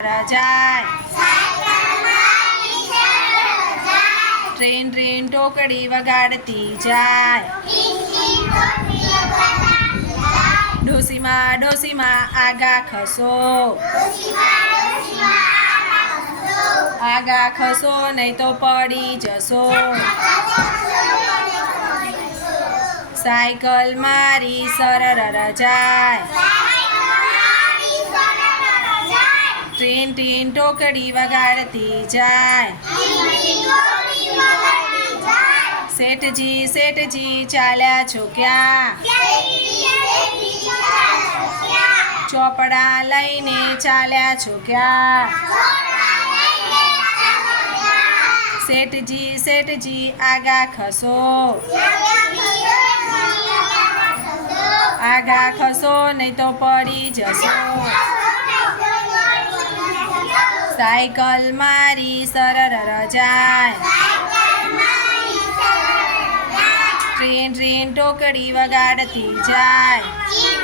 જાય train train ટોકડી વગાડતી જાય ડોસીમાં ડોસીમાં આગા ખસો આગા ખસો નહીં તો પડી જશો સાયકલ મારી સરર જાય ટ્રેન ટ્રેન ટોકડી વગાડતી જાય શેઠજી શેઠજી ચાલ્યા છો ક્યાં ચોપડા લઈને ચાલ્યા છો ક્યાં શેઠજી શેઠજી આગા ખસો આગા ખસો નહીં તો પડી જશો સાયકલ મારી સરર જાય ટ્રેન ટ્રેન ટોકડી વગાડતી જાય